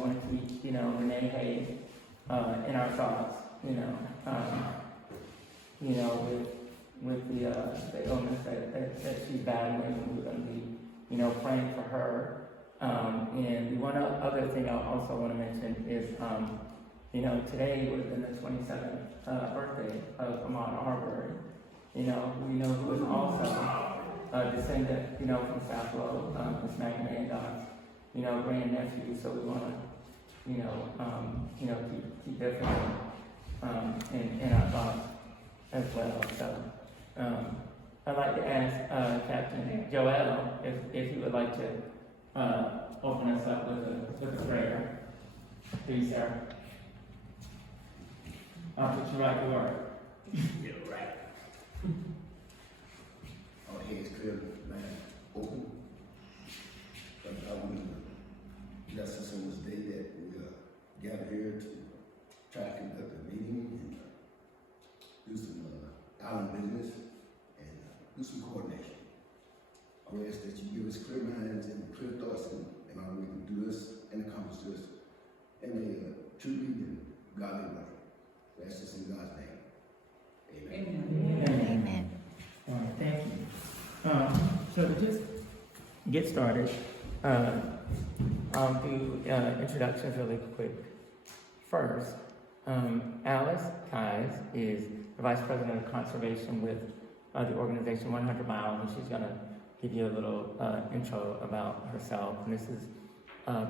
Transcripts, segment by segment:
want to keep, Renee Hayes, in our thoughts, with the illness that she's battling, and we're going to be, praying for her. And the one other thing I also want to mention is, today would have been the 27th birthday of Ahmaud Arbery, we know who is also a descendant, from Sapelo, Miss McNamee and Doc's, grandnephew. So we want to, keep their family in our thoughts as well. So I'd like to ask Captain Joel if he would like to open us up with a prayer. Please, sir. I'll put you right to work. Yeah, right. Our heads clear, man, open. But I want to bless us on this day that we gather here to try to conduct a meeting and do some island business and do some coordination. I ask that you give us clear minds and clear thoughts and how we can do this and accomplish this in a truly and godly way. That's just in God's name. Amen. Amen. All right, thank you. So to just get started, I'll do introductions really quick. First, Alice Kies is the Vice President of Conservation with the organization 100 Miles, and she's going to give you a little intro about herself. And this is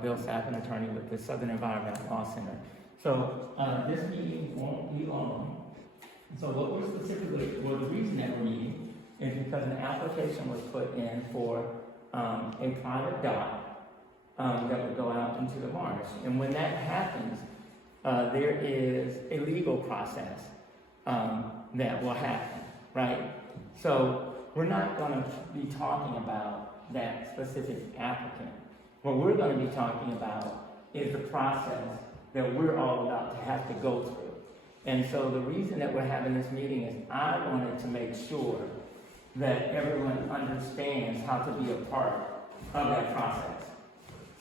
Bill Sapp, an attorney with the Southern Environmental Law Center. So this meeting won't be long. So what we're the reason that we're meeting is because an application was put in for a private dock that would go out into the marsh. And when that happens, there is a legal process that will happen, right? So we're not going to be talking about that specific applicant. What we're going to be talking about is the process that we're all about to have to go through. And so the reason that we're having this meeting is I wanted to make sure that everyone understands how to be a part of that process.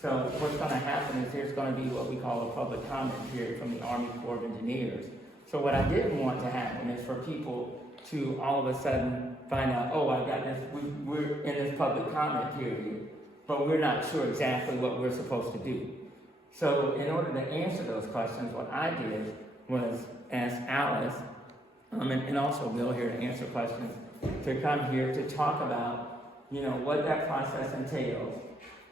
So what's going to happen is there's going to be what we call a public comment period from the Army Corps of Engineers. So what I didn't want to happen is for people to all of a sudden find out, oh, I got this, we're in this public comment period, but we're not sure exactly what we're supposed to do. So in order to answer those questions, what I did was ask Alice, and also Bill here to answer questions, to come here to talk about, what that process entails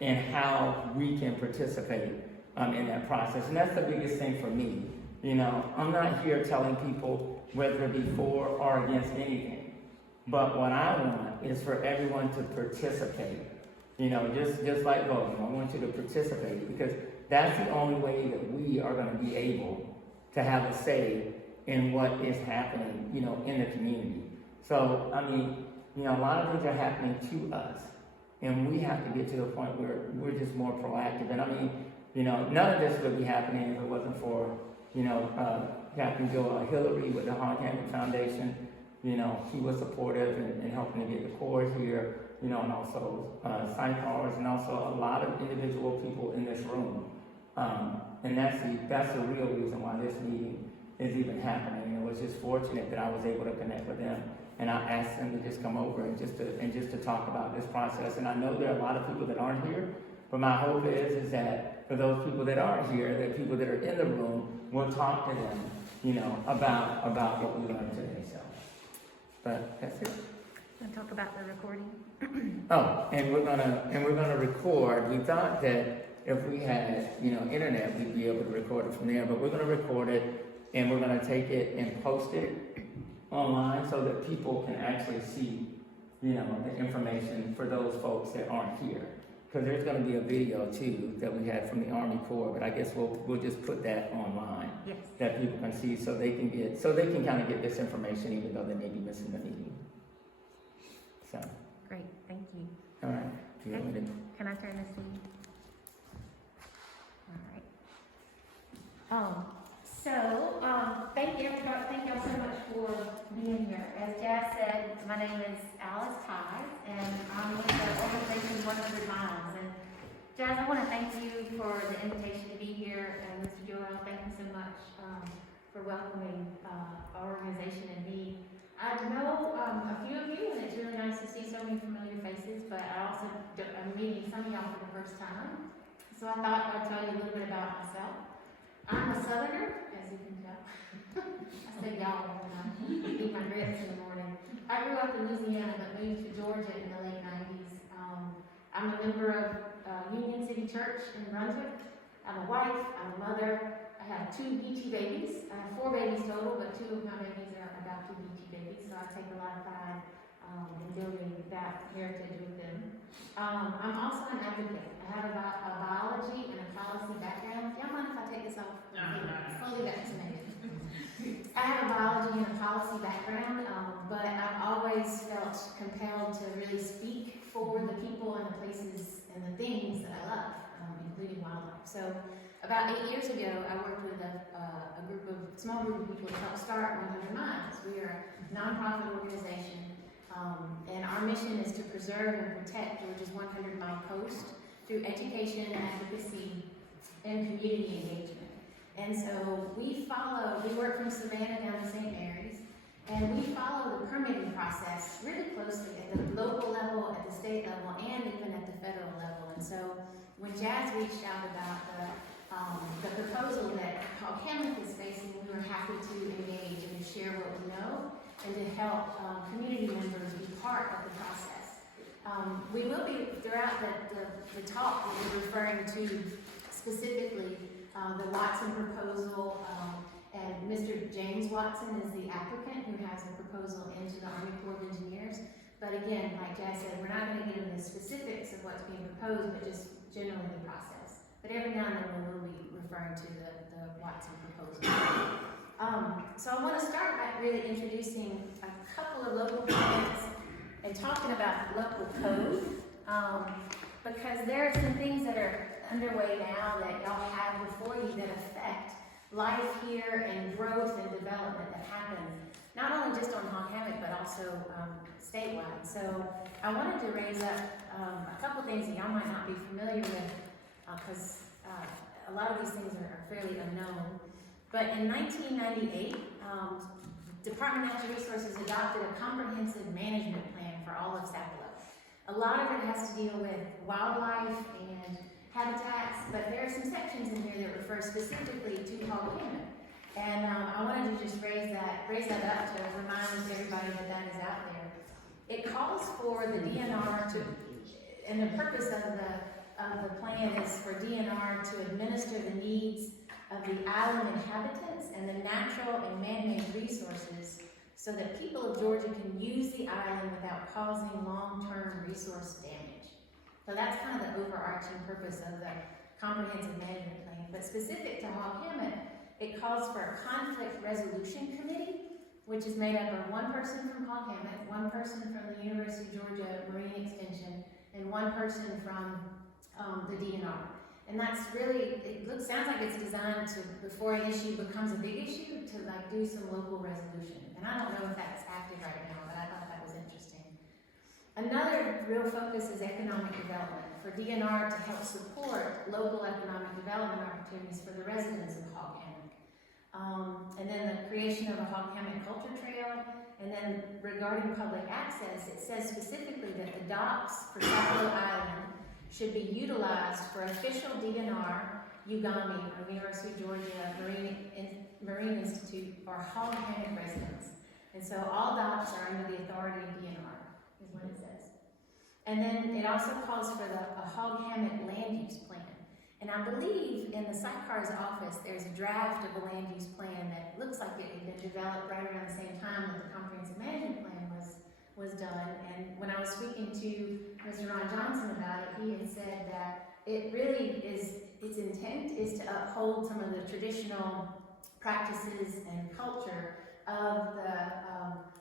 and how we can participate in that process. And that's the biggest thing for me. I'm not here telling people whether to be for or against anything. But what I want is for everyone to participate. Just like voting, I want you to participate because that's the only way that we are going to be able to have a say in what is happening, in the community. So, a lot of things are happening to us, and we have to get to the point where we're just more proactive. And none of this would be happening if it wasn't for, Captain Joel Hillary with the Hog Hammond Foundation. He was supportive in helping to get the Corps here, and also Cyclars, and also a lot of individual people in this room. And that's the real reason why this meeting is even happening. And it was just fortunate that I was able to connect with them, and I asked them to just come over and just to talk about this process. And I know there are a lot of people that aren't here, but my hope is that for those people that aren't here, that people that are in the room will talk to them, about what we learned today. So, but that's it. Want to talk about the recording? Oh, and we're gonna record. We thought that if we had, internet, we'd be able to record it from there, but we're gonna record it and we're gonna take it and post it online so that people can actually see, the information for those folks that aren't here. Because there's gonna be a video too that we had from the Army Corps, but I guess we'll just put that online. Yes. That people can see so they can kind of get this information even though they may be missing the meeting. So. Great, thank you. All right. Do you want me to? Can I turn this to you? All right. Thank you all so much for being here. As Jazz said, my name is Alice Kies, and I'm with the organization 100 Miles. And Jazz, I want to thank you for the invitation to be here. for welcoming our organization and me. I know a few of you, and it's really nice to see so many familiar faces, but I'm meeting some of y'all for the first time. So I thought I'd tell you a little bit about myself. I'm a Southerner, as you can tell. I said y'all when I eat my grits in the morning. I grew up in Louisiana, but moved to Georgia in the late 90s. I'm a member of Union City Church in Brunswick. I'm a wife, I'm a mother. I have 2 Geechee babies. I have 4 babies total, but 2 of my babies are adopted Geechee babies, so I take a lot of pride in building that heritage with them. I'm also an advocate. I have a biology and a policy background. Y'all mind if I take this off? Fully vaccinated. I have a biology and a policy background, but I've always felt compelled to really speak for the people and the places and the things that I love, including wildlife. So about 8 years ago, I worked with a small group of people to help start 100 Miles. We are a nonprofit organization, and our mission is to preserve and protect Georgia's 100-mile coast through education, advocacy, and community engagement. And so we work from Savannah down to St. Mary's, and we follow the permitting process really closely at the local level, at the state level, and even at the federal level. And so when Jazz reached out about the proposal that Hamlet is facing, we were happy to engage and to share what we know and to help community members be part of the process. We will be, throughout the talk, we'll be referring to specifically the Watson proposal, and Mr. James Watson is the applicant who has a proposal into the Army Corps of Engineers. But again, like Jazz said, we're not going to get into the specifics of what's being proposed, but just generally the process. But every now and then we will be referring to the Watson proposal. So I want to start by really introducing a couple of local plans and talking about the local code, because there are some things that are underway now that y'all have before you that affect life here and growth and development that happens, not only just on Hog Hammock, but also statewide. So I wanted to raise up a couple things that y'all might not be familiar with, because a lot of these things are fairly unknown. But in 1998, Department of Natural Resources adopted a comprehensive management plan for all of Sapelo. A lot of it has to deal with wildlife and habitats, but there are some sections in here that refer specifically to Hog Hammock. And I wanted to just raise that up to remind everybody that is out there. It calls for the DNR to, and the purpose of the plan is for DNR to administer the needs of the island inhabitants and the natural and man-made resources so that people of Georgia can use the island without causing long-term resource damage. So that's kind of the overarching purpose of the comprehensive management plan. But specific to Hog Hammock, it calls for a conflict resolution committee, which is made up of 1 person from Hog Hammock, 1 person from the University of Georgia Marine Extension, and 1 person from the DNR. And that's really, sounds like it's designed to, before an issue becomes a big issue, to like do some local resolution. And I don't know if that's active right now, but I thought that was interesting. Another real focus is economic development, for DNR to help support local economic development opportunities for the residents of Hog Hammock. And then the creation of a Hog Hammock culture trail. And then regarding public access, it says specifically that the docks for Sapelo Island should be utilized for official DNR, UGAMI, or University of Georgia Marine Institute, or Hog Hammock residents. And so all docks are under the authority of DNR, is what it says. And then it also calls for a Hog Hammock land use plan. And I believe in the SICAR's office, there's a draft of a land use plan that looks like it had been developed right around the same time that the comprehensive management plan was done. And when I was speaking to Mr. Ron Johnson about it, he had said that it really is, its intent is to uphold some of the traditional practices and culture of the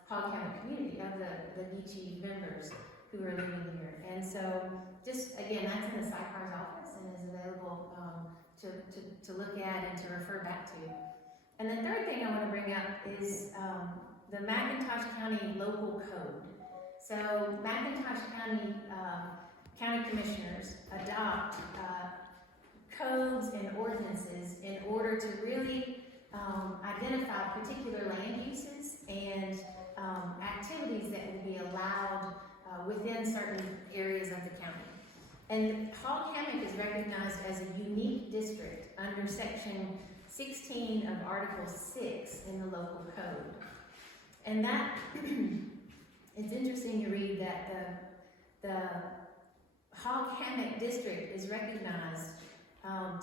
Hog Hammock community, of the Geechee members who are living here. And so, just again, that's in the SICAR's office and is available to look at and to refer back to. And the third thing I want to bring up is the McIntosh County Local Code. So McIntosh County County Commissioners adopt codes and ordinances in order to really identify particular land uses and activities that will be allowed within certain areas of the county. And Hog Hammock is recognized as a unique district under Section 16 of Article 6 in the local code. And that, it's interesting to read that the Hog Hammock district is recognized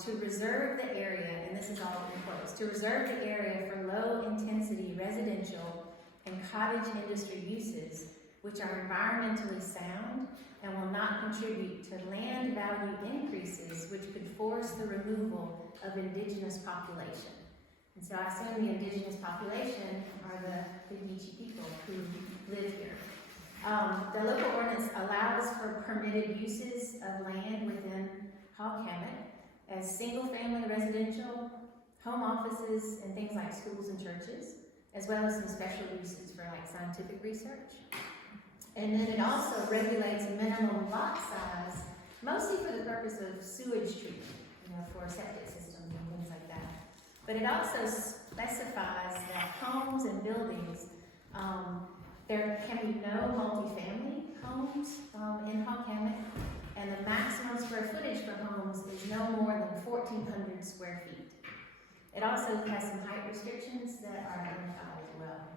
to reserve the area, and this is all in quotes, to reserve the area for low-intensity residential and cottage industry uses, which are environmentally sound and will not contribute to land value increases, which could force the removal of indigenous population. And so I assume the indigenous population are the Geechee people who live here. The local ordinance allows for permitted uses of land within Hog Hammock as single-family residential, home offices, and things like schools and churches, as well as some special uses for like scientific research. And then it also regulates minimum lot size, mostly for the purpose of sewage treatment, for septic systems and things like that. But it also specifies that homes and buildings, there can be no multifamily homes in Hog Hammock, and the maximum square footage for homes is no more than 1,400 square feet. It also has some height restrictions that are identified as well.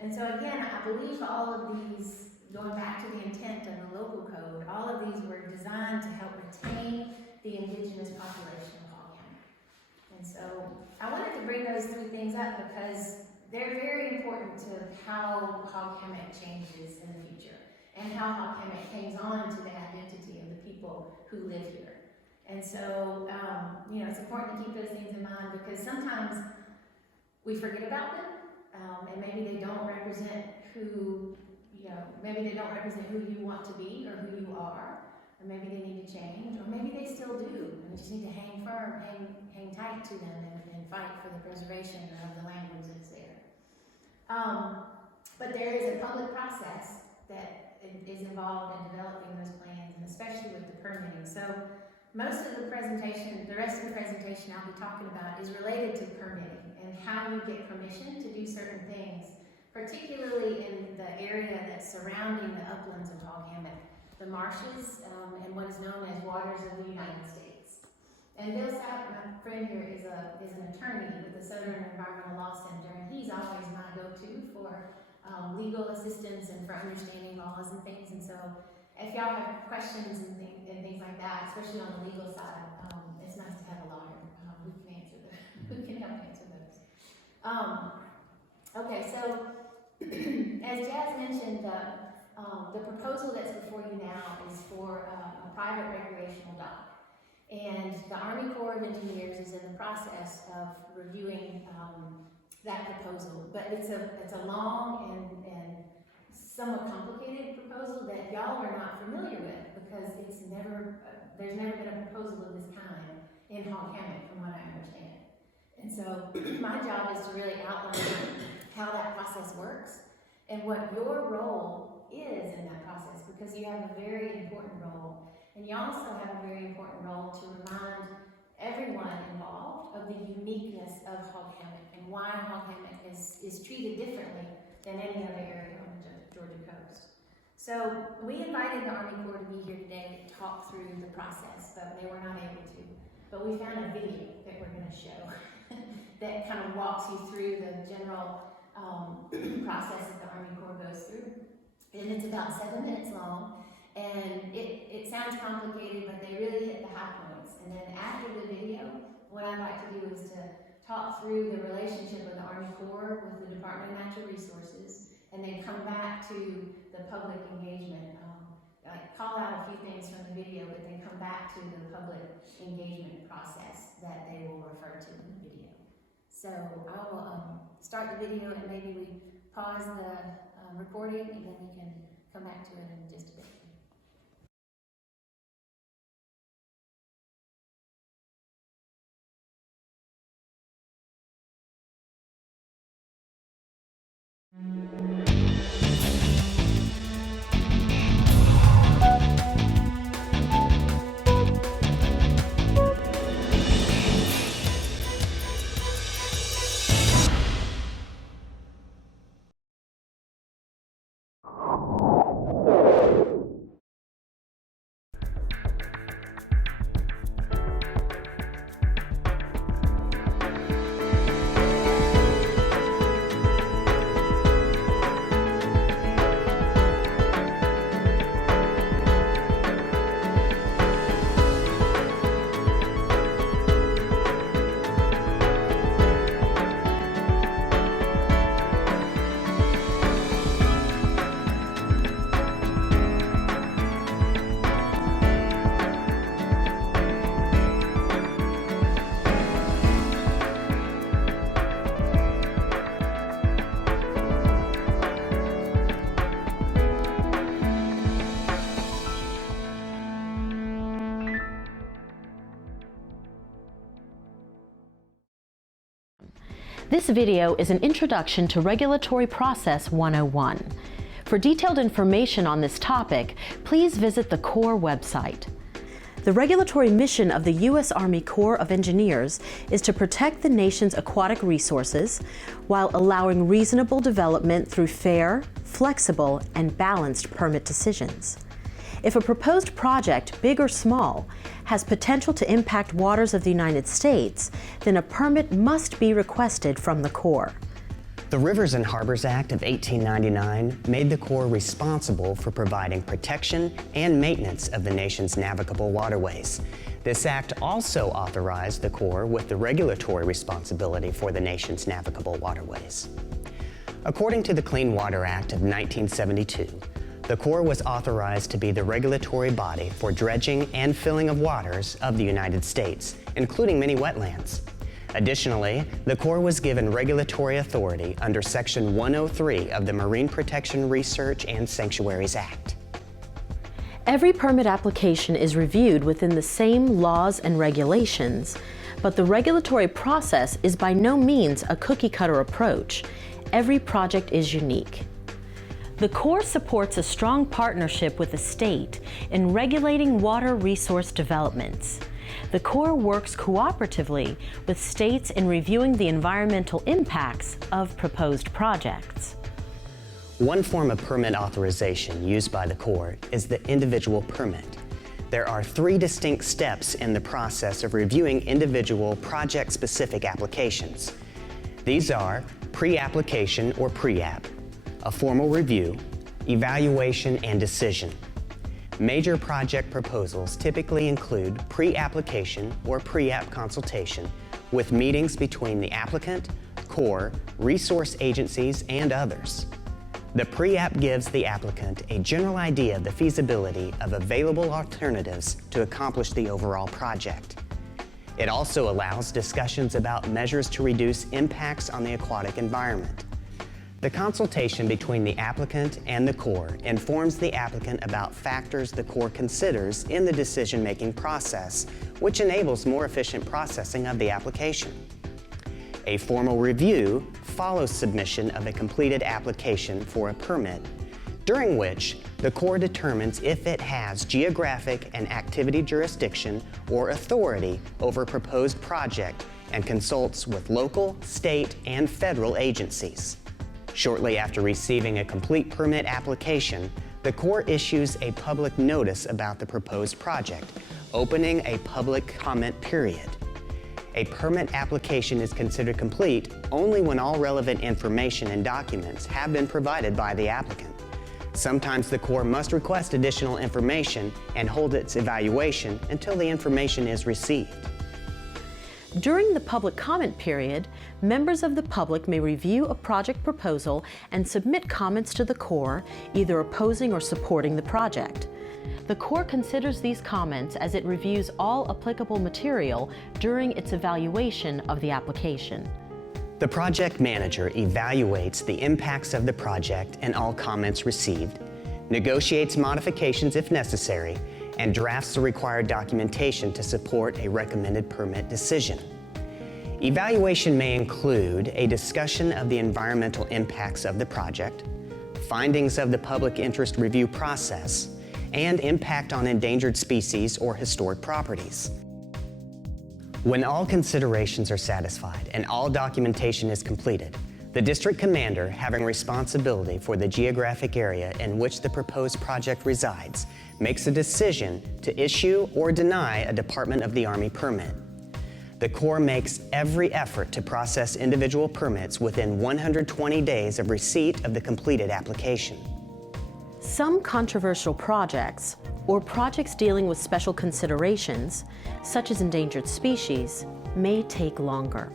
And so again, I believe all of these, going back to the intent of the local code, all of these were designed to help retain the indigenous population of Hog Hammock. And so I wanted to bring those three things up because they're very important to how Hog Hammock changes in the future and how Hog Hammock hangs on to the identity of the people who live here. And so, it's important to keep those things in mind because sometimes we forget about them, and maybe they don't represent who, maybe they don't represent who you want to be or who you are, or maybe they need to change, or maybe they still do, and we just need to hang firm, hang tight to them and fight for the preservation of the language that's there. But there is a public process that is involved in developing those plans, and especially with the permitting. So most of the presentation, the rest of the presentation I'll be talking about is related to permitting and how you get permission to do certain things, particularly in the area that's surrounding the uplands of Hog Hammock, the marshes, and what is known as waters of the United States. And Bill Sapp, my friend here, is an attorney with the Southern Environmental Law Center, and he's always my go-to for legal assistance and for understanding laws and things. And so if y'all have questions and things like that, especially on the legal side, it's nice to have a lawyer who can answer who can help answer those. Okay, so as Jazz mentioned, the proposal that's before you now is for a private recreational dock. And the Army Corps of Engineers is in the process of reviewing that proposal. But it's a long and somewhat complicated proposal that y'all are not familiar with because there's never been a proposal of this kind in Hog Hammock from what I understand. And so my job is to really outline how that process works and what your role is in that process, because you have a very important role, and you also have a very important role to remind everyone involved of the uniqueness of Hog Hammock and why Hog Hammock is treated differently than any other area on the Georgia coast. So we invited the Army Corps to be here today to talk through the process, but they were not able to. But we found a video that we're going to show that kind of walks you through the general process that the Army Corps goes through. And it's about 7 minutes long, and it sounds complicated, but they really hit the high points. And then after the video, what I'd like to do is to talk through the relationship of the Army Corps with the Department of Natural Resources, and then come back to the public engagement. Like call out a few things from the video, but then come back to the public engagement process that they will refer to in the video. So I will start the video, and maybe we pause the recording, and then we can come back to it in just a bit. This video is an introduction to Regulatory Process 101. For detailed information on this topic, please visit the Corps website. The regulatory mission of the U.S. Army Corps of Engineers is to protect the nation's aquatic resources while allowing reasonable development through fair, flexible, and balanced permit decisions. If a proposed project, big or small, has potential to impact waters of the United States, then a permit must be requested from the Corps. The Rivers and Harbors Act of 1899 made the Corps responsible for providing protection and maintenance of the nation's navigable waterways. This act also authorized the Corps with the regulatory responsibility for the nation's navigable waterways. According to the Clean Water Act of 1972, the Corps was authorized to be the regulatory body for dredging and filling of waters of the United States, including many wetlands. Additionally, the Corps was given regulatory authority under Section 103 of the Marine Protection Research and Sanctuaries Act. Every permit application is reviewed within the same laws and regulations, but the regulatory process is by no means a cookie-cutter approach. Every project is unique. The Corps supports a strong partnership with the state in regulating water resource developments. The Corps works cooperatively with states in reviewing the environmental impacts of proposed projects. One form of permit authorization used by the Corps is the individual permit. There are 3 distinct steps in the process of reviewing individual project-specific applications. These are pre-application or pre-app, a formal review, evaluation, and decision. Major project proposals typically include pre-application or pre-app consultation with meetings between the applicant, Corps, resource agencies, and others. The pre-app gives the applicant a general idea of the feasibility of available alternatives to accomplish the overall project. It also allows discussions about measures to reduce impacts on the aquatic environment. The consultation between the applicant and the Corps informs the applicant about factors the Corps considers in the decision-making process, which enables more efficient processing of the application. A formal review follows submission of a completed application for a permit, during which the Corps determines if it has geographic and activity jurisdiction or authority over a proposed project and consults with local, state, and federal agencies. Shortly after receiving a complete permit application, the Corps issues a public notice about the proposed project, opening a public comment period. A permit application is considered complete only when all relevant information and documents have been provided by the applicant. Sometimes the Corps must request additional information and hold its evaluation until the information is received. During the public comment period, members of the public may review a project proposal and submit comments to the Corps, either opposing or supporting the project. The Corps considers these comments as it reviews all applicable material during its evaluation of the application. The project manager evaluates the impacts of the project and all comments received, negotiates modifications if necessary, and drafts the required documentation to support a recommended permit decision. Evaluation may include a discussion of the environmental impacts of the project, findings of the public interest review process, and impact on endangered species or historic properties. When all considerations are satisfied and all documentation is completed, the district commander, having responsibility for the geographic area in which the proposed project resides, makes a decision to issue or deny a Department of the Army permit. The Corps makes every effort to process individual permits within 120 days of receipt of the completed application. Some controversial projects, or projects dealing with special considerations, such as endangered species, may take longer.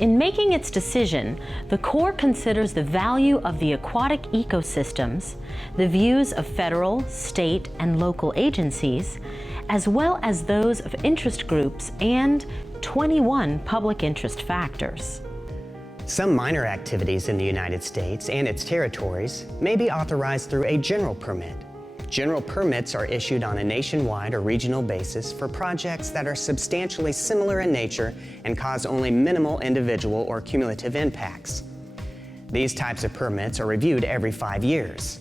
In making its decision, the Corps considers the value of the aquatic ecosystems, the views of federal, state, and local agencies, as well as those of interest groups and 21 public interest factors. Some minor activities in the United States and its territories may be authorized through a general permit. General permits are issued on a nationwide or regional basis for projects that are substantially similar in nature and cause only minimal individual or cumulative impacts. These types of permits are reviewed every 5 years.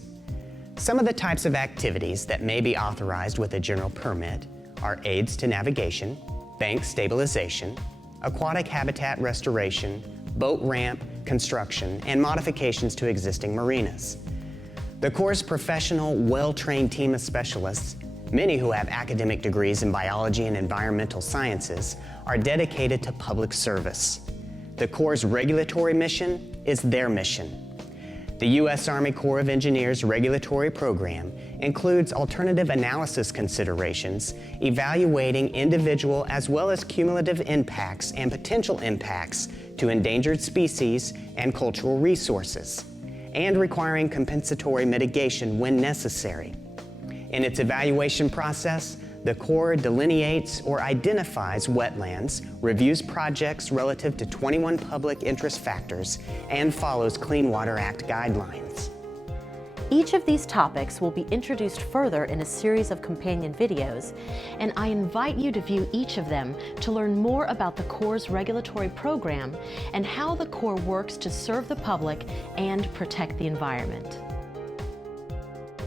Some of the types of activities that may be authorized with a general permit are aids to navigation, bank stabilization, aquatic habitat restoration, boat ramp construction, and modifications to existing marinas. The Corps' professional, well-trained team of specialists, many who have academic degrees in biology and environmental sciences, are dedicated to public service. The Corps' regulatory mission is their mission. The U.S. Army Corps of Engineers regulatory program includes alternative analysis considerations, evaluating individual as well as cumulative impacts and potential impacts to endangered species and cultural resources, and requiring compensatory mitigation when necessary. In its evaluation process, the Corps delineates or identifies wetlands, reviews projects relative to 21 public interest factors, and follows Clean Water Act guidelines. Each of these topics will be introduced further in a series of companion videos, and I invite you to view each of them to learn more about the Corps' regulatory program and how the Corps works to serve the public and protect the environment.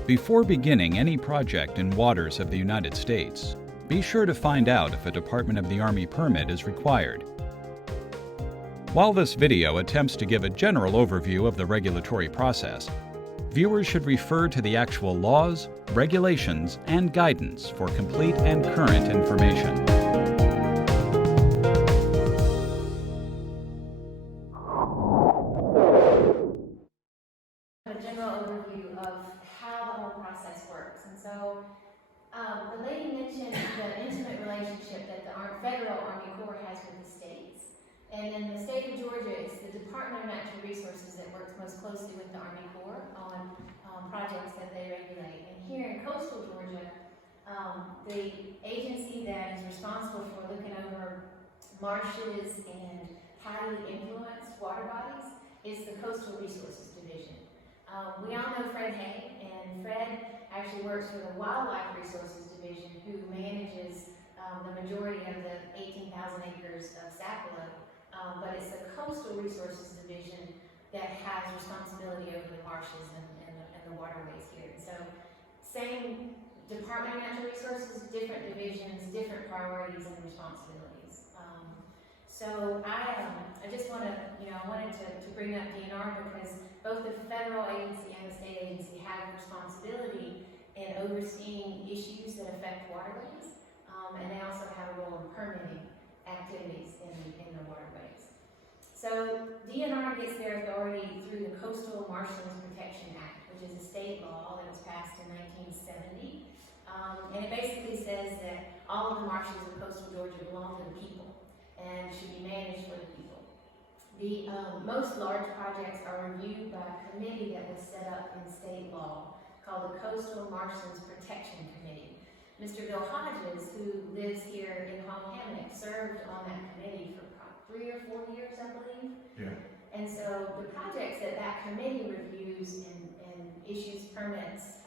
Before beginning any project in waters of the United States, be sure to find out if a Department of the Army permit is required. While this video attempts to give a general overview of the regulatory process, viewers should refer to the actual laws, regulations, and guidance for complete and current information. A general overview of how the whole process works. And so the lady mentioned the intimate relationship that the Federal Army Corps has with the states. And in the state of Georgia, it's the Department of Natural Resources that works most closely with the Army Corps on projects that they regulate. And here in coastal Georgia, the agency that is responsible for looking over marshes and highly influenced water bodies is the Coastal Resources Division. We all know Fred Hay, and Fred actually works for the Wildlife Resources Division, who manages the majority of the 18,000 acres of Sapelo, but it's the Coastal Resources Division that has responsibility over the marshes and the waterways here. So same Department of Natural Resources, different divisions, different priorities and responsibilities. So I just want to, I wanted to bring up DNR because both the federal agency and the state agency have responsibility in overseeing issues that affect waterways, and they also have a role in permitting activities in the waterways. So DNR gets their authority through the Coastal Marshlands Protection Act, which is a state law that was passed in 1970, and it basically says that all of the marshes of coastal Georgia belong to the people and should be managed for the people. The most large projects are reviewed by a committee that was set up in state law called the Coastal Marshlands Protection Committee. Mr. Bill Hodges, who lives here in Hammock, served on that committee for 3 or 4 years, I believe. Yeah. And so the projects that that committee reviews and issues permits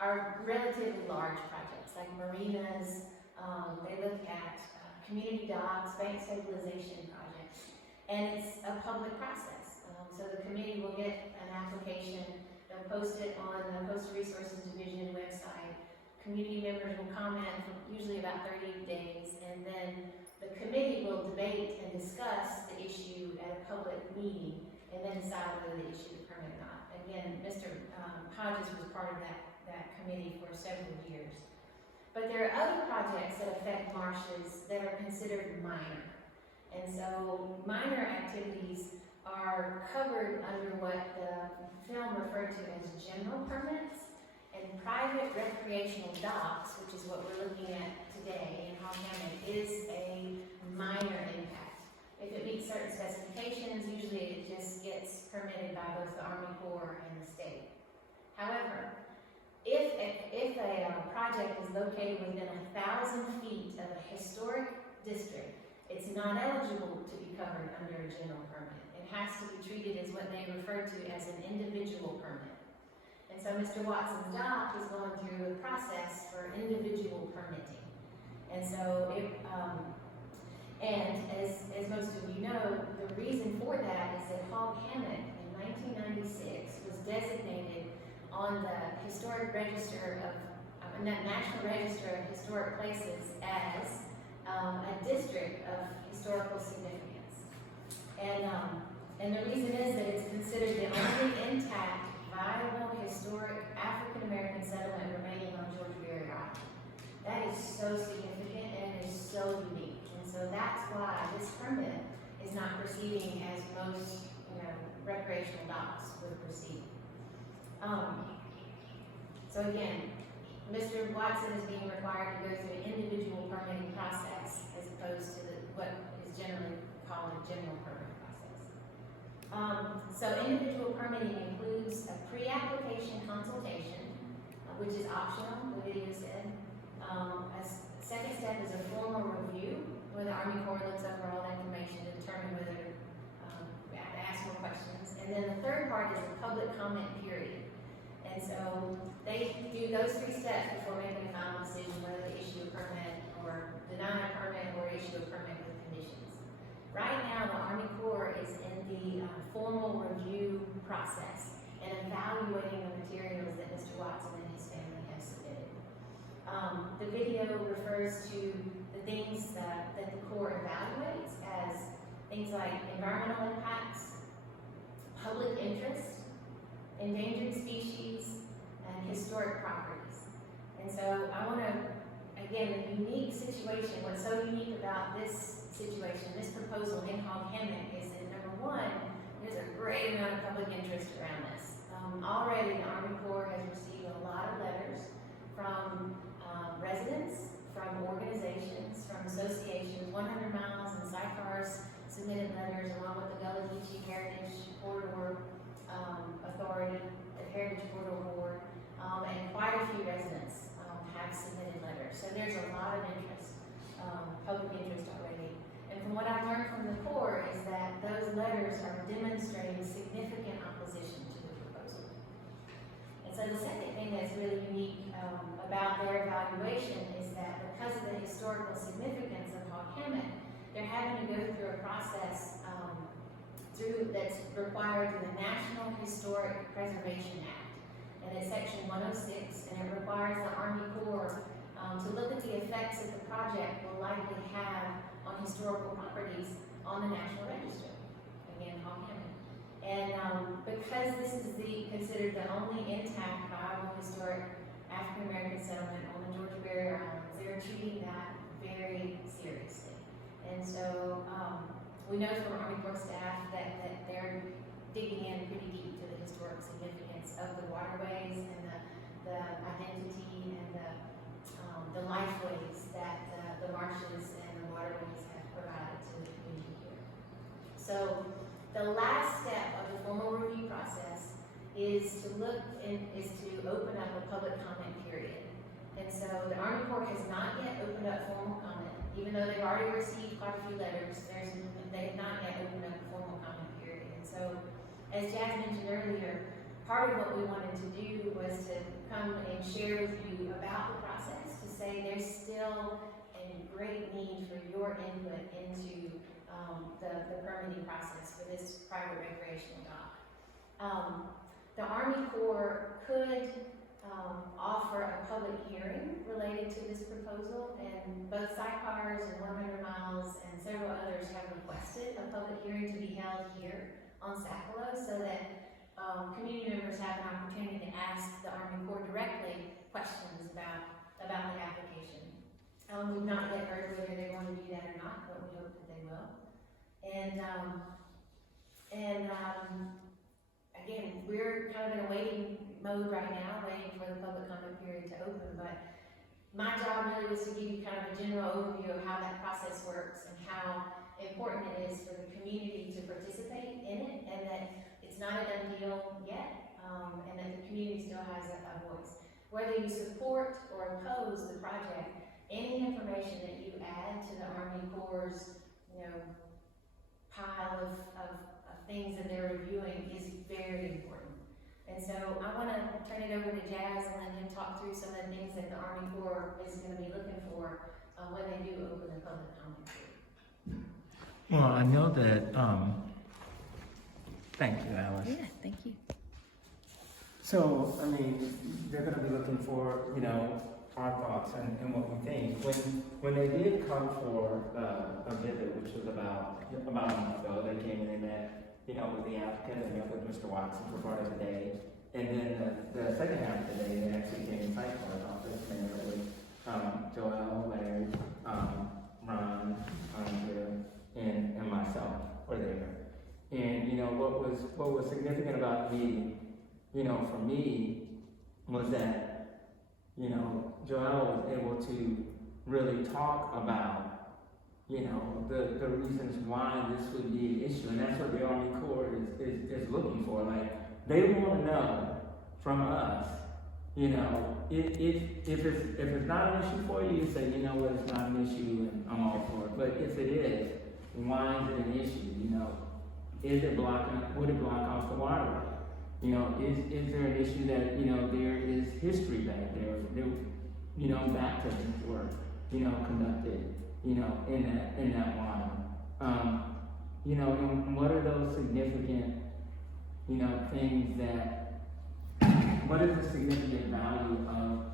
are relatively large projects, like marinas. They look at community docks, bank stabilization projects, and it's a public process. So the committee will get an application, they'll post it on the Coastal Resources Division website. Community members will comment for usually about 30 days, and then the committee will debate and discuss the issue at a public meeting, and then decide whether they issue the permit or not. Again, Mr. Hodges was part of that committee for several years. But there are other projects that affect marshes that are considered minor. And so minor activities are covered under what the film referred to as general permits, and private recreational docks, which is what we're looking at today in Hammock, is a minor impact. If it meets certain specifications, usually it just gets permitted by both the Army Corps and the state. However, if a project is located within 1,000 feet of a historic district, it's not eligible to be covered under a general permit. It has to be treated as what they refer to as an individual permit. And And so Mr. Watson's dock is going through a process for individual permitting. And so and as most of you know, the reason for that is that Hog Hammock in 1996 was designated on the historic register of, National Register of Historic Places as a district of historical significance. And the reason is that it's considered the only intact, viable, historic African-American settlement remaining on George Berry Island. That is so significant and it is so unique. And so that's why this permit is not proceeding as most, recreational docks would proceed. So again, Mr. Watson is being required to go through an individual permitting process as opposed to what is generally called a general permit process. So individual permitting includes a pre-application consultation, which is optional, the video said. A second step is a formal review, where the Army Corps looks over all the information to determine whether to ask more questions. And then the third part is a public comment period. And so they do those 3 steps before making a final decision whether to issue a permit or deny a permit or issue a permit with conditions. Right now, the Army Corps is in the formal review process and evaluating the materials that Mr. Watson and his family have submitted. The video refers to the things that the Corps evaluates as things like environmental impacts, public interest, endangered species, and historic properties. And so I want to, again, the unique situation, what's so unique about this situation, this proposal in Hog Hammock is that number one, there's a great amount of public interest around this. Already the Army Corps has received a lot of letters from residents, from organizations, from associations. 100 Miles and Sidecars submitted letters along with the Geechee Heritage Corridor Authority, the Heritage Corridor Board, and quite a few residents have submitted letters. So there's a lot of interest, public interest already. And from what I've learned from the Corps is that those letters are demonstrating significant opposition to the proposal. And so the second thing that's really unique about their evaluation is that because of the historical significance of Hog Hammock, they're having to go through a process that's required through the National Historic Preservation Act. And it's Section 106, and it requires the Army Corps to look at the effects that the project will likely have on historical properties on the National Register. Again, Hog Hammock. And because this is considered the only intact, viable, historic African-American settlement on the George Berry Islands, they're treating that very seriously. And so we know from Army Corps staff that they're digging in pretty deep to the historic significance of the waterways and the identity and the lifeways that the marshes and the waterways have provided to the community here. So the last step of the formal review process is to open up a public comment period. And so the Army Corps has not yet opened up formal comment, even though they've already received quite a few letters. They have not yet opened up a formal comment period. And so, as Jazz mentioned earlier, part of what we wanted to do was to come and share with you about the process, to say there's still a great need for your input into the permitting process for this private recreational dock. The Army Corps could offer a public hearing related to this proposal, and both Sidecars and 100 Miles and several others have requested a public hearing to be held here on Sapelo so that community members have an opportunity to ask the Army Corps directly questions about the application. We've not yet heard whether they want to do that or not, but we hope that they will. Again, we're kind of in a waiting mode right now, waiting for the public comment period to open, but my job really was to give you kind of a general overview of how that process works and how important it is for the community to participate in it, and that it's not a done deal yet, and that the community still has a voice. Whether you support or oppose the project, any information that you add to the Army Corps' pile of things that they're reviewing is very important. And And so I want to turn it over to Jazz and let him talk through some of the things that the Army Corps is going to be looking for when they do open the public comment period. Well, I know that, thank you, Alice. Yeah, thank you. So, I mean, they're gonna be looking for, you know, our thoughts and what we think. When they did come for a visit, which was about a month ago, they came and they met, you know, with the applicant and met with Mr. Watson for part of the day. And then the second half of the day, they actually came inside our office and they met with Joel, Larry, Ron, Andrea, and myself were there. And, you know, what was significant about the meeting, you know, for me, was that, you know, Joel was able to really talk about, you know, the reasons why this would be an issue. And that's what the Army Corps is looking for. Like, they want to know from us, you know, if it's not an issue for you, you say, you know what, it's not an issue and I'm all for it. But if it is, why is it an issue? You know, would it block off the waterway? You know, is there an issue that, you know, there is history back there, you know, baptisms were, you know, conducted, you know, in that water. You know, and what are those significant, you know, things what is the significant value of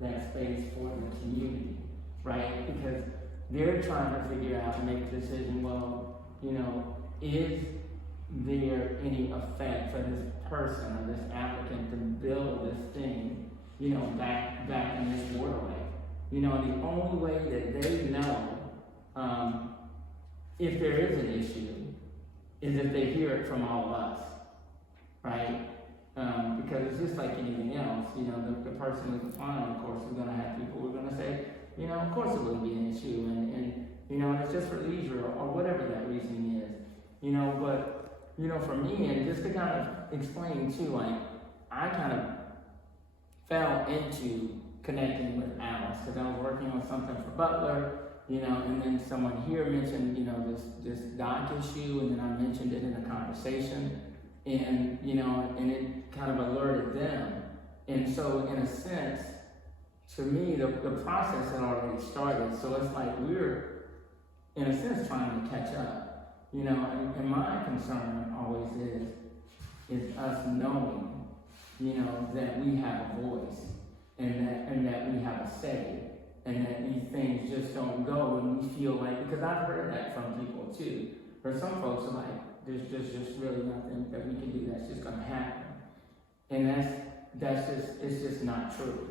that space for the community, right? Because they're trying to figure out and make a decision, well, you know, is there any effect for this person or this applicant to build this thing, you know, back in this waterway? You know, the only way that they know if there is an issue is if they hear it from all of us, right? Because it's just like anything else, you know, the person who's applying, of course, is going to have people who are going to say, you know, of course it wouldn't be an issue, and you know, it's just for leisure or whatever that reasoning is, you know. But you know, for me, and just to kind of explain too, like, I kind of fell into connecting with Alice because I was working on something for Butler, you know, and then someone here mentioned, you know, this dock issue, and then I mentioned it in a conversation, and you know, and it kind of alerted them, and so in a sense, to me, the process had already started. So it's like we're, in a sense, trying to catch up, you know. And my concern always is us knowing, you know, that we have a voice and that we have a say, and that these things just don't go and we feel like, because I've heard that from people too, where some folks are like, there's just really nothing that we can do that's just going to happen, and it's just not true.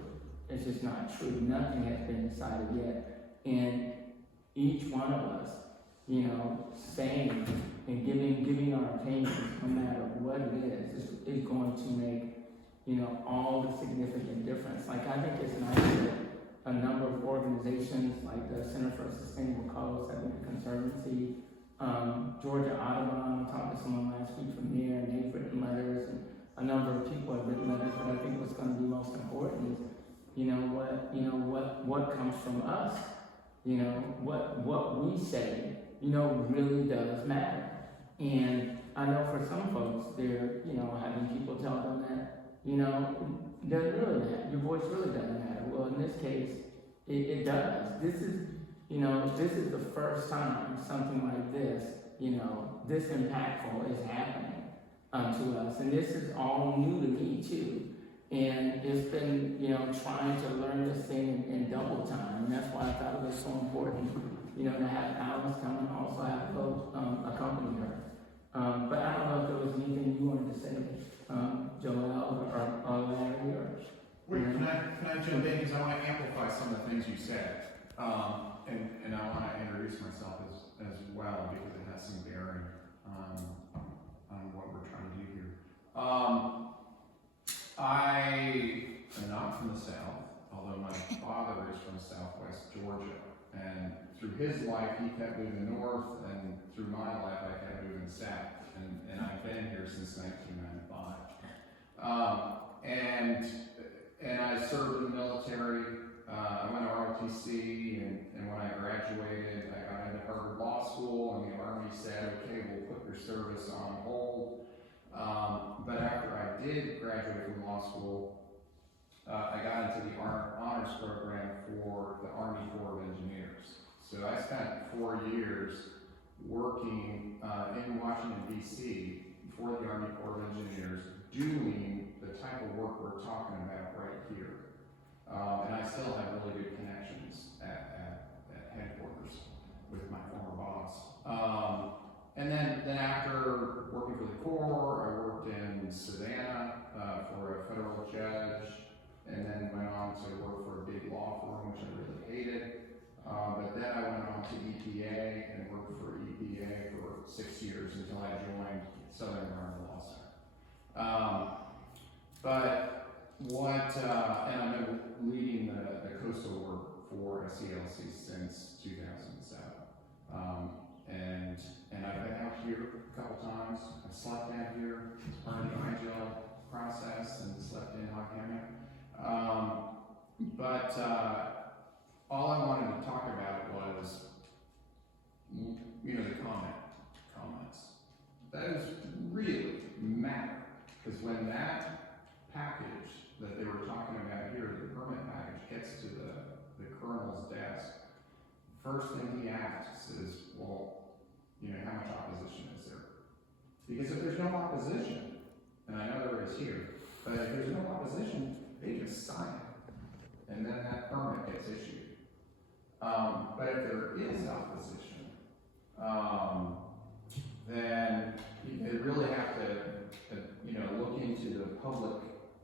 It's just not true. Nothing has been decided yet. And each one of us, you know, saying and giving our opinions, no matter what it is going to make, you know, all the significant difference. Like, I think it's nice that a number of organizations like the Center for Sustainable Coast, I think the Conservancy, Georgia Audubon, I talked to someone last week from there, and they've written letters, and a number of people have written letters, but I think what's going to be most important is, what comes from us, you know, what we say, you know, really does matter. And I know for some folks, they're, you know, having people tell them that, you know, doesn't really matter. Your voice really doesn't matter. Well, in this case, it does. This is the first time something like this, you know, this impactful is happening to us. And this is all new to me too. And it's been, you know, trying to learn this thing in double time. And that's why I thought it was so important, you know, to have Alice come and also have Bo accompany her. But I don't know if there was anything you wanted to say, Joel or Larry or... Wait, can I jump in, because I want to amplify some of the things you said. And I want to introduce myself as well, because it has some bearing on what we're trying to do here. I am not from the South, although my father is from Southwest Georgia. And through his life, he kept moving north, and through my life, I kept moving south. And I've been here since 1995. And I served in the military. I went to ROTC, and when I graduated, I got into Harvard Law School, and the Army said, okay, we'll put your service on hold. But after I did graduate, graduated from law school, I got into the honors program for the Army Corps of Engineers. So I spent 4 years working in Washington, D.C. for the Army Corps of Engineers, doing the type of work we're talking about right here. And I still have really good connections at headquarters with my former boss. And then after working for the Corps, I worked in Savannah for a federal judge, and then went on to work for a big law firm, which I really hated. But then I went on to EPA and worked for EPA for 6 years until I joined Southern Maryland Law Center. And I've been leading the coastal work for SELC since 2007. And I've been out here a couple times. I slept down here as part of the IGL process and slept in Hog County. All I wanted to talk about was, the comments. Those really matter, because when that package that they were talking about here, the permit package, gets to the colonel's desk, first thing he asks is, well, how much opposition is there? Because if there's no opposition, and I know there is here, but if there's no opposition, they just sign it, and then that permit gets issued. But if there is opposition, then they really have to, look into the public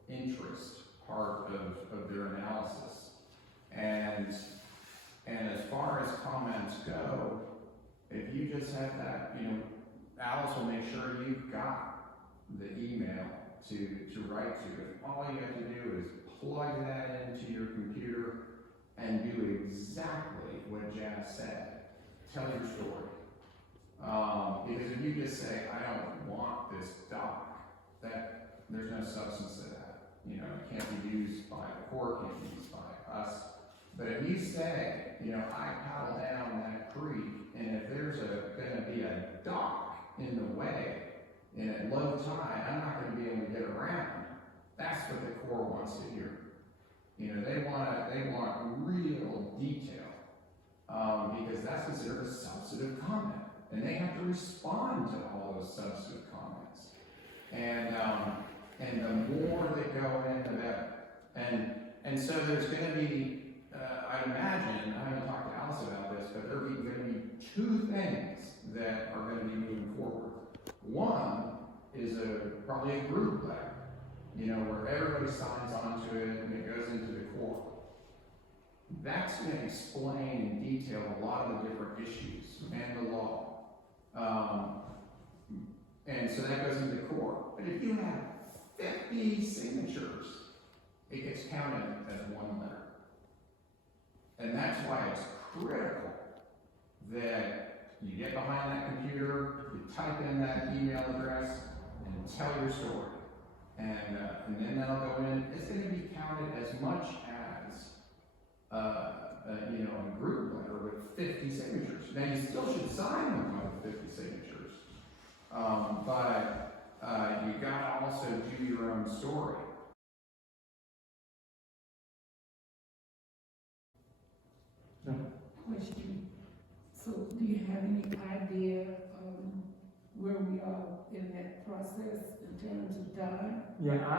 interest part of their analysis. And as far as comments go, if you just have that, Alice will make sure you've got the email to write to it. All you have to do is plug that into your computer and do exactly what Jazz said. Tell your story. Because if you just say, I don't want this doc, that there's no substance to that. It can't be used by the court, can't be used by us. But if you say, I paddle down that creek, and if there's going to be a dock in the way, and at low tide, I'm not going to be able to get around. That's what the Corps wants to hear. They want real detail, because that's considered a substantive comment, and they have to respond to all those substantive comments. And the more they go in, the better. And so there's going to be, I imagine, I haven't talked to Alice about this, but there are going to be 2 things that are going to be moving forward. One is probably a group letter, where everybody signs onto it and it goes into the Corps. That's going to explain in detail a lot of the different issues and the law. And so that goes into the Corps. But if you have 50 signatures, it gets counted as 1 letter. And that's why it's critical that you get behind that computer, you type in that email address, and tell your story. And then that'll go in. It's going to be counted as much as a group letter with 50 signatures. Now you still should sign them with 50 signatures, but you got to also do your own story. Question. So, do you have any idea where we are in that process in terms of time? Yeah, I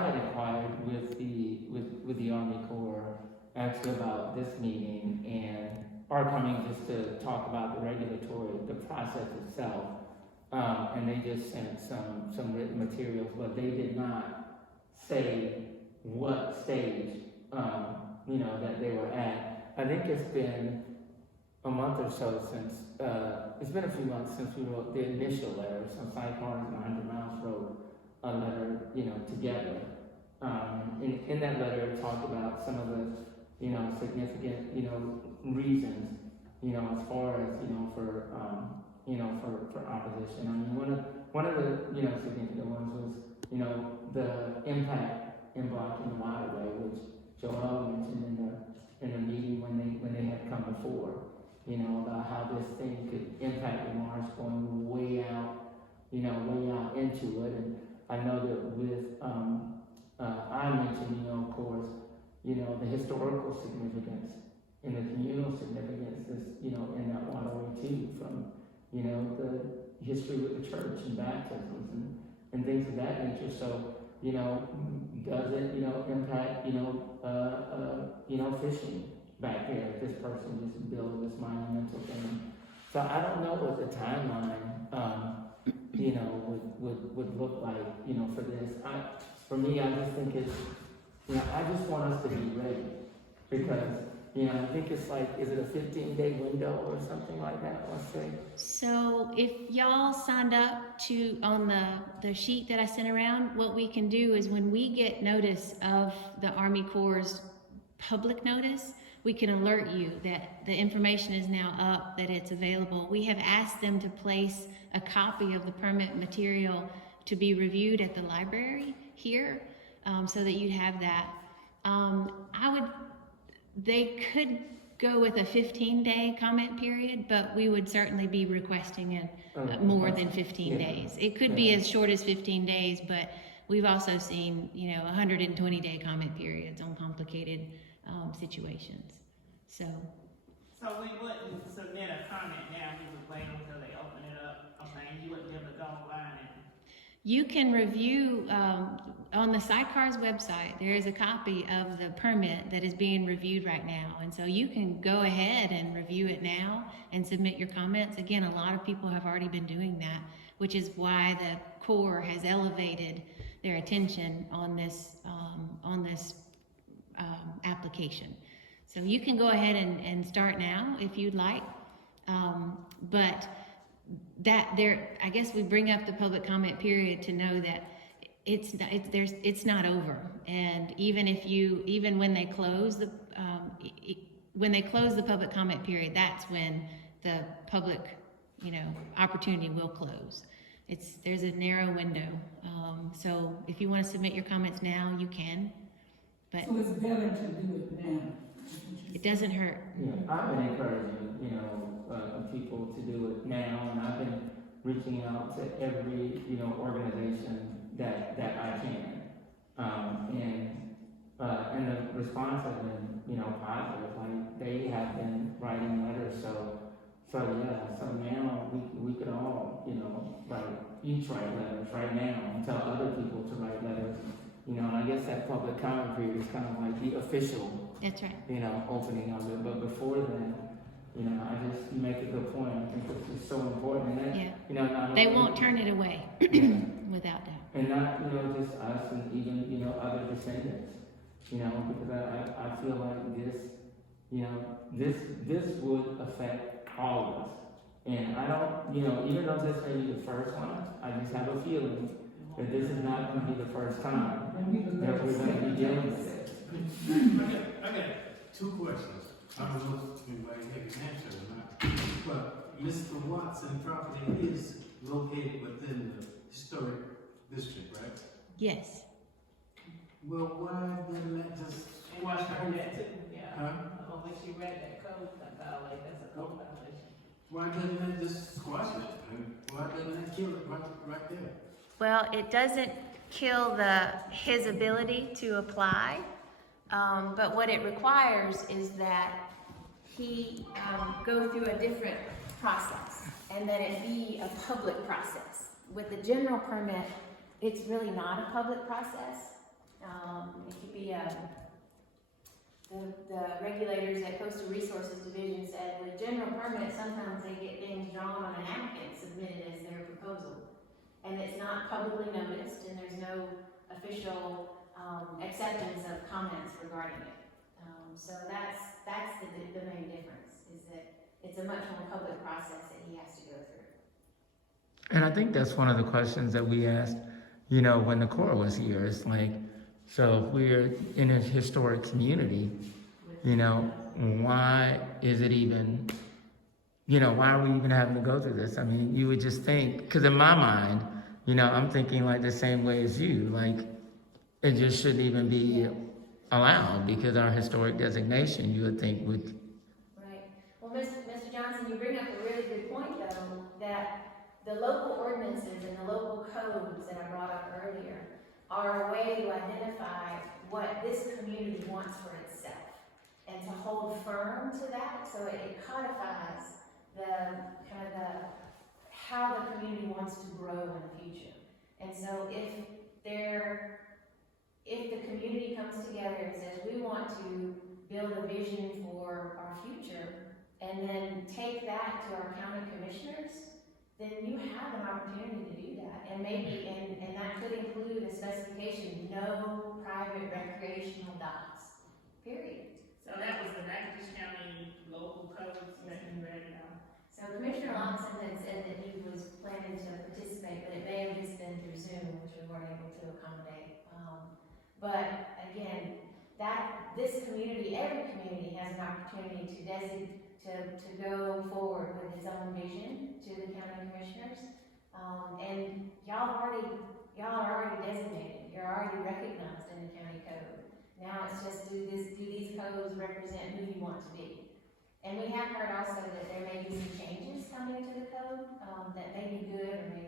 had inquired with the Army Corps actually about this meeting and are coming just to talk about the process itself. And they just sent some written materials, but they did not say what stage that they were at. I think it's been a month or so since, it's been a few months since we wrote the initial letter. So Cyclones and 100 Miles wrote a letter, together. In that letter, it talked about some of the, significant, reasons, as far as, for opposition. I mean, one of the, significant ones was, the impact in blocking the waterway, which Joel mentioned in the meeting when they had come before, about how this thing could impact the marsh going way out way out into it. And I know that with, I mentioned, of course, the historical significance and the communal significance is, in that waterway too, from, the history with the church and baptisms and things of that nature. So, does it, impact, fishing back there if this person just builds this monumental thing? So I don't know what the timeline, would look like, for this. For me, I just think it's, I just want us to be ready because, I think it's like, is it a 15-day window or something like that, let's say? So if y'all signed up on the sheet that I sent around, what we can do is when we get notice of the Army Corps' public notice, we can alert you that the information is now up, that it's available. We have asked them to place a copy of the permit material to be reviewed at the library here, so that you'd have that. They could go with a 15-day comment period, but we would certainly be requesting more than 15 days. It could be as short as 15 days, but we've also seen, 120-day comment periods on complicated situations. So we wouldn't submit a comment now, we would wait until they open it up, okay? You wouldn't be able to go online and... you can review, on the Sidecar's website, there is a copy of the permit that is being reviewed right now. And so you can go ahead and review it now and submit your comments. Again, a lot of people have already been doing that, which is why the Corps has elevated their attention on this application. So you can go ahead and start now if you'd like, but I guess we bring up the public comment period to know that it's not over. And even when they close the public comment period, that's when the public, opportunity will close. There's a narrow window. So if you want to submit your comments now, you can. But so it's better to do it now. It doesn't hurt. Yeah, I've been encouraging, people to do it now, and I've been reaching out to every, organization that I can. And the response has been, positive. Like, they have been writing letters, so now we could all, each write letters right now and tell other people to write letters. And I guess that public comment period is kind of like the official, That's right. Opening of it. But before then, I just make a good point. I think it's just so important. And that, not They only, won't turn it away, without doubt. and not, just us and even, other descendants, because I feel like this would affect all of us. And I don't, even though this may be the first one, I just have a feeling that this is not going to be the first time that we're going to be dealing with it. I got two questions. I don't know if anybody can answer or not. But Mr. Watson property is located within the historic district, right? Yes. Well, why didn't that just... And watch her that too, yeah. Huh? When she read that code, that's a code violation. Why doesn't that just squash it? And why doesn't that kill it right there? Well, it doesn't kill his ability to apply, but what it requires is that he go through a different process and that it be a public process. With the general permit, it's really not a public process. It could be the regulators at Coastal Resources Division said with general permits, sometimes they get things drawn on a napkin submitted as their proposal. And it's not publicly noticed, and there's no official acceptance of comments regarding it. So that's the main difference, is that it's a much more public process that he has to go through. And I think that's one of the questions that we asked, when the Corps was here. It's like, so if we're in a historic community, why is it even, why are we even having to go through this? I mean, you would just think, because in my mind, I'm thinking like the same way as you, like it just shouldn't even be allowed because our historic designation, you would think would. Right. Well, Mr. Johnson, you bring up a really good point though, that the local ordinances and the local codes that I brought up earlier are a way to identify what this community wants for itself and to hold firm to that, so it codifies the kind of how the community wants to grow in the future. And so if the community comes together and says, we want to build a vision for our future, and then take that to our county commissioners, then you have an opportunity to do that. And maybe, and that could include a specification, no private recreational docks, period. So that was the Natchitoches County local codes that you read now. So Commissioner Lawson had said that he was planning to participate, but it may have just been through Zoom, which we weren't able to accommodate. But again, this community, every community has an opportunity to go forward with its own vision to the county commissioners. And y'all are already designated, you're already recognized in the county code. Now it's just, do these codes represent who you want to be? And we have heard also that there may be some changes coming to the code, that may be good or may